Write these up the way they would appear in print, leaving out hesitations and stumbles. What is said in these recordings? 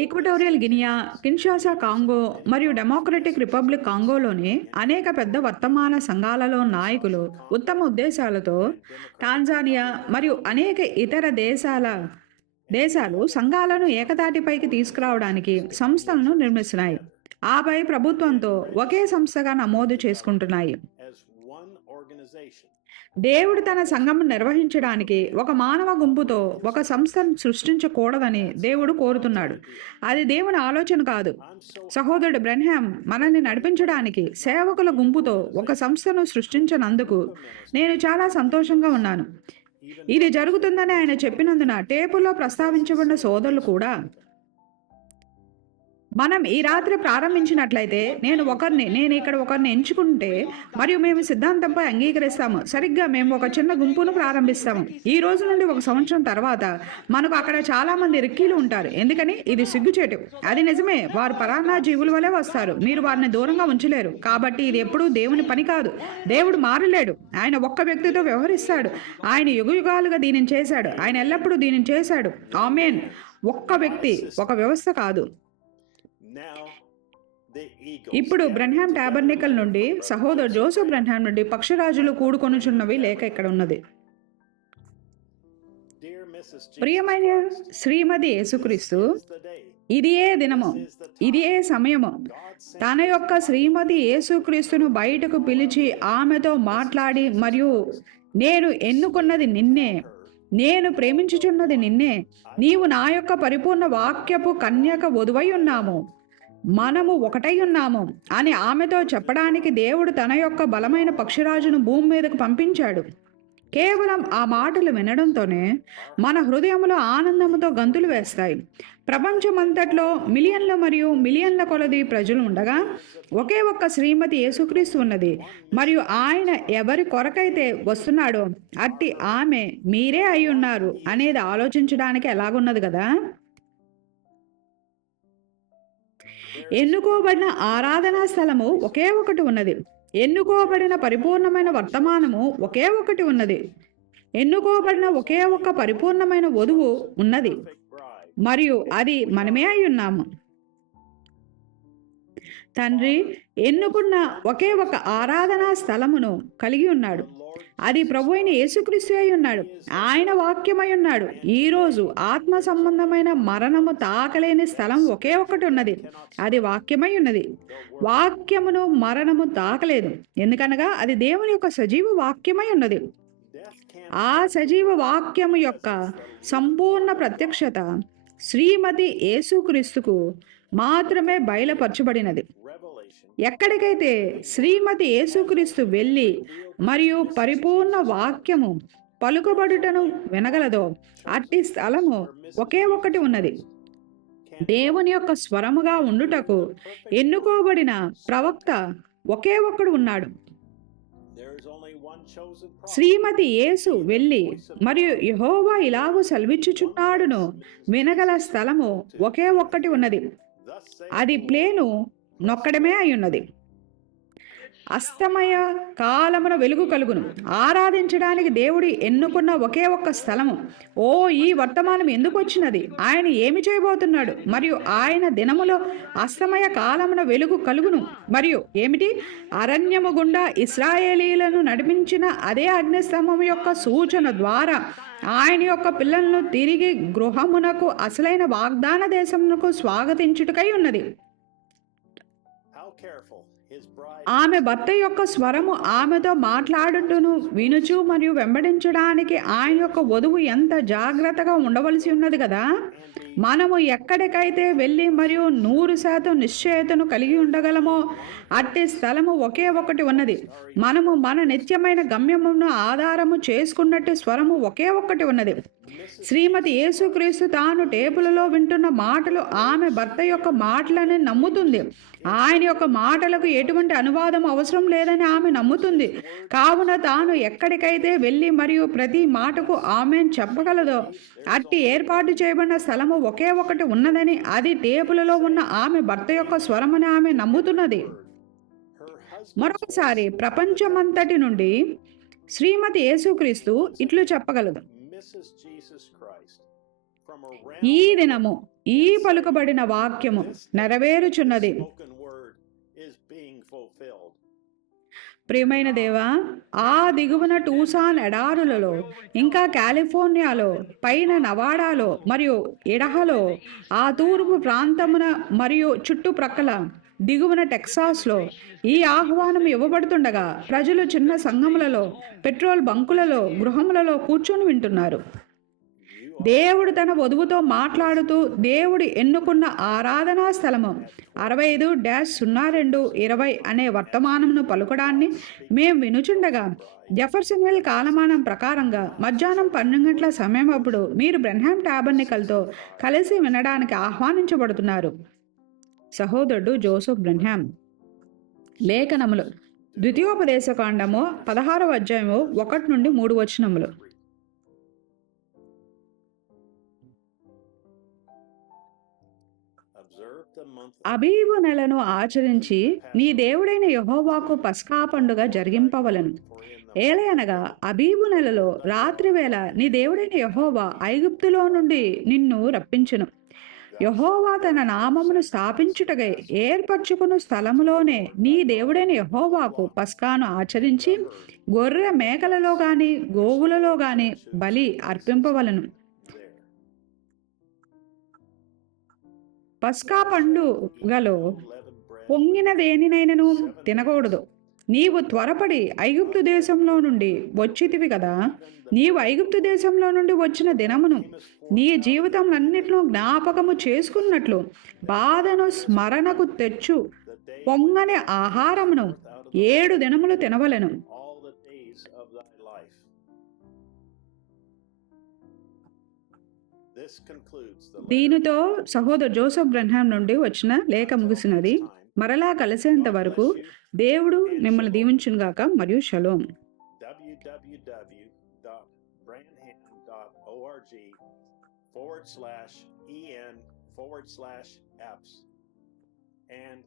Equatorial Guinea, కిన్షాసా Congo మరియు democratic republic కాంగోలోని అనేక పెద్ద వర్తమాన సంఘాలలో నాయకులు ఉత్తమ ఉద్దేశాలతో టాంజానియా మరియు అనేక ఇతర దేశాలు సంఘాలను ఏకతాటిపైకి తీసుకురావడానికి సంస్థలను నిర్మిస్తున్నాయి. ఆపై ప్రభుత్వంతో ఒకే సంస్థగా నమోదు చేసుకుంటున్నాయి. దేవుడు తన సంఘం నిర్వహించడానికి ఒక మానవ గుంపుతో ఒక సంస్థను సృష్టించకూడదని దేవుడు కోరుతున్నాడు. అది దేవుని ఆలోచన కాదు. సహోదరుడు బ్రెన్హామ్ మనల్ని నడిపించడానికి సేవకుల గుంపుతో ఒక సంస్థను సృష్టించినందుకు నేను చాలా సంతోషంగా ఉన్నాను. ఇది జరుగుతుందని ఆయన చెప్పినందున టేపులో ప్రస్తావించబడిన సోదరులు కూడా మనం ఈ రాత్రి ప్రారంభించినట్లయితే నేను ఇక్కడ ఒకరిని ఎంచుకుంటే మరియు మేము సిద్ధాంతంపై అంగీకరిస్తాము. సరిగ్గా మేము ఒక చిన్న గుంపును ప్రారంభిస్తాము. ఈ రోజు నుండి 1 సంవత్సరం తర్వాత మనకు అక్కడ చాలా మంది రిక్కీలు ఉంటారు. ఎందుకని? ఇది సిగ్గుచేటు. అది నిజమే. వారు పరాన్న జీవుల వలె వస్తారు. మీరు వారిని దూరంగా ఉంచలేరు. కాబట్టి ఇది ఎప్పుడూ దేవుని పని కాదు. దేవుడు మారలేడు. ఆయన ఒక్క వ్యక్తితో వ్యవహరిస్తాడు. ఆయన యుగయుగాలుగా దీనిని చేశాడు. ఆయన ఎల్లప్పుడూ దీనిని చేశాడు. ఆమేన్. ఒక్క వ్యక్తి, ఒక వ్యవస్థ కాదు. ఇప్పుడు బ్రెన్హామ్ టాబర్నికల్ నుండి సహోదరు జోసెఫ్ బ్రెన్హామ్ నుండి పక్షిరాజులు కూడుకొనుచున్నవి లేఖ ఇక్కడ ఉన్నది. ప్రియమైన శ్రీమతి యేసుక్రీస్తు, ఇదియే దినము, ఇదియే సమయము. తన యొక్క శ్రీమతి యేసుక్రీస్తును బయటకు పిలిచి ఆమెతో మాట్లాడి, మరియు నేను ఎన్నుకున్నది నిన్నే, నేను ప్రేమించుచున్నది నిన్నే, నీవు నా యొక్క పరిపూర్ణ వాక్యపు కన్యక వధువై ఉన్నాము, మనము ఒకటై ఉన్నాము అని ఆమెతో చెప్పడానికి దేవుడు తన యొక్క బలమైన పక్షిరాజును భూమి మీదకు పంపించాడు. కేవలం ఆ మాటలు వినడంతోనే మన హృదయములో ఆనందముతో గంతులు వేస్తాయి. ప్రపంచమంతట్లో మిలియన్ల మరియు మిలియన్ల కొలది ప్రజలు ఉండగా ఒకే ఒక్క శ్రీమతి యేసుక్రీస్తు ఉన్నది. మరియు ఆయన ఎవరి కొరకైతే వస్తున్నాడో అట్టి ఆమె మీరే అయి ఉన్నారు అనేది ఆలోచించడానికి ఎలాగున్నది కదా. ఎన్నుకోబడిన ఆరాధనా స్థలము ఒకే ఒకటి ఉన్నది. ఎన్నుకోబడిన పరిపూర్ణమైన వర్తమానము ఒకే ఒకటి ఉన్నది. ఎన్నుకోబడిన ఒకే ఒక్క పరిపూర్ణమైన వధువు ఉన్నది మరియు అది మనమే అయి ఉన్నాము. తండ్రి ఎన్నుకున్న ఒకే ఒక ఆరాధనా స్థలమును కలిగి ఉన్నాడు. అది ప్రభు అయిన యేసుక్రీస్తు అయి ఉన్నాడు. ఆయన వాక్యమై ఉన్నాడు. ఈరోజు ఆత్మ సంబంధమైన మరణము తాకలేని స్థలం ఒకే ఒకటి ఉన్నది. అది వాక్యమై ఉన్నది. వాక్యమును మరణము తాకలేదు. ఎందుకనగా అది దేవుని యొక్క సజీవ వాక్యమై ఉన్నది. ఆ సజీవ వాక్యము యొక్క సంపూర్ణ ప్రత్యక్షత శ్రీమతి యేసుక్రీస్తుకు మాత్రమే బయలుపరచబడినది. ఎక్కడికైతే శ్రీమతి యేసుక్రీస్తు వెళ్ళి మరియు పరిపూర్ణ వాక్యము పలుకబడుటను వినగలదో అట్టి స్థలము ఒకే ఒకటి ఉన్నది. దేవుని యొక్క స్వరముగా ఉండుటకు ఎన్నుకోబడిన ప్రవక్త ఒకే ఒక్కడు ఉన్నాడు. శ్రీమతి యేసు వెళ్ళి మరియు యెహోవా ఇలాగూ సెలవిచ్చుచున్నాడును వినగల స్థలము ఒకే ఒక్కటి ఉన్నది. అది ప్లేను నొక్కడమే అయి ఉన్నది. అస్తమయ కాలమున వెలుగు కలుగును. ఆరాధించడానికి దేవుడు ఎన్నుకున్న ఒకే ఒక్క స్థలము. ఈ వర్తమానం ఎందుకు వచ్చినది? ఆయన ఏమి చేయబోతున్నాడు? మరియు ఆయన దినములో అస్తమయ కాలమున వెలుగు కలుగును. మరియు ఏమిటి? అరణ్యము గుండా ఇశ్రాయేలీలను నడిపించిన అదే అగ్నిస్తంభం యొక్క సూచన ద్వారా ఆయన యొక్క పిల్లలను తిరిగి గృహమునకు అసలైన వాగ్దాన దేశమునకు స్వాగతించుటకై ఉన్నది. ఆమె భర్త యొక్క స్వరము ఆమెతో మాట్లాడుటను వినుచు మరియు వెంబడించడానికి ఆయన యొక్క వధువు ఎంత జాగ్రత్తగా ఉండవలసి ఉన్నది కదా. మనము ఎక్కడికైతే వెళ్ళి మరియు 100% నిశ్చయతను కలిగి ఉండగలమో అట్టి స్థలము ఒకే ఒకటి ఉన్నది. మనము మన నిత్యమైన గమ్యమును ఆధారము చేసుకున్నట్టు స్వరము ఒకే ఒక్కటి ఉన్నది. శ్రీమతి యేసుక్రీస్తు తాను టేపులలో వింటున్న మాటలు ఆమె భర్త యొక్క మాటలని నమ్ముతుంది. ఆయన యొక్క మాటలకు ఎటువంటి అనువాదం అవసరం లేదని ఆమె నమ్ముతుంది. కావున తాను ఎక్కడికైతే వెళ్ళి మరియు ప్రతి మాటకు ఆమె చెప్పగలదో అట్టి ఏర్పాటు చేయబడిన స్థలము ఒకే ఒకటి ఉన్నదని, అది టేపులలో ఉన్న ఆమె భర్త యొక్క స్వరమని ఆమె నమ్ముతున్నది. మరొకసారి ప్రపంచమంతటి నుండి శ్రీమతి యేసుక్రీస్తు ఇట్లు చెప్పగలదు. ఈ దినము ఈ పలుకబడిన వాక్యము నెరవేరుచున్నది. ప్రియమైన దేవా, ఆ దిగువన టూసాన్ ఎడారులలో, ఇంకా కాలిఫోర్నియాలో, పైన నవాడాలో మరియు ఇడహలో, ఆ తూర్పు ప్రాంతమున మరియు చుట్టుప్రక్కల దిగువన టెక్సాస్లో ఈ ఆహ్వానం ఇవ్వబడుతుండగా ప్రజలు చిన్న సంఘములలో, పెట్రోల్ బంకులలో, గృహములలో కూర్చొని వింటున్నారు. దేవుడు తన వధువుతో మాట్లాడుతూ దేవుడు ఎన్నుకున్న ఆరాధనా స్థలము 65-02-20 అనే వర్తమానమును పలుకడాన్ని మేము వినుచుండగా జెఫర్సన్విల్ కాలమానం ప్రకారంగా మధ్యాహ్నం 12 గంటల సమయం అప్పుడు మీరు బ్రెన్హామ్ టాబర్నికల్తో కలిసి వినడానికి ఆహ్వానించబడుతున్నారు. సహోదరుడు జోసెఫ్ బ్రెన్హామ్. లేఖనములు ద్వితీయోపదేశకాండము 16వ అధ్యాయము 1-3 వచనములు. అబీబు నెలను ఆచరించి నీ దేవుడైన యెహోవాకు పస్కా పండుగ జరిగింపవలెను. ఏలయనగా అబీబు నెలలో రాత్రివేళ నీ దేవుడైన యెహోవా ఐగుప్తులో నుండి నిన్ను రప్పించును. యెహోవా తన నామమును స్థాపించుటకై ఏర్పరచుకున్న స్థలములోనే నీ దేవుడైన యెహోవాకు పస్కాను ఆచరించి గొర్రె మేకలలో గాని గోవులలో గాని బలి అర్పింపవలను. పస్కా పండుగలో పొంగిన దేనినైనను తినకూడదు. నీవు త్వరపడి ఐగుప్తు దేశంలో నుండి వచ్చితివి కదా. నీవు ఐగుప్తు దేశంలో నుండి వచ్చిన దినమును నీ జీవితంలన్నిట్లో జ్ఞాపకము చేసుకున్నట్లు బాధను స్మరణకు తెచ్చు పొంగని ఆహారమును 7 దినములు తినవలెను. దీనితో సహోదరు జోసెఫ్ బ్రెన్హామ్ నుండి వచ్చిన లేఖ ముగిసినది. మరలా కలిసేంత వరకు దేవుడు మిమ్మల్ని దీవించునుగాక మరియు షలోం. www.branham.org/en/apps and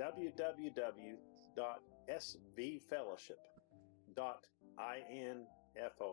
www.svfellowship.info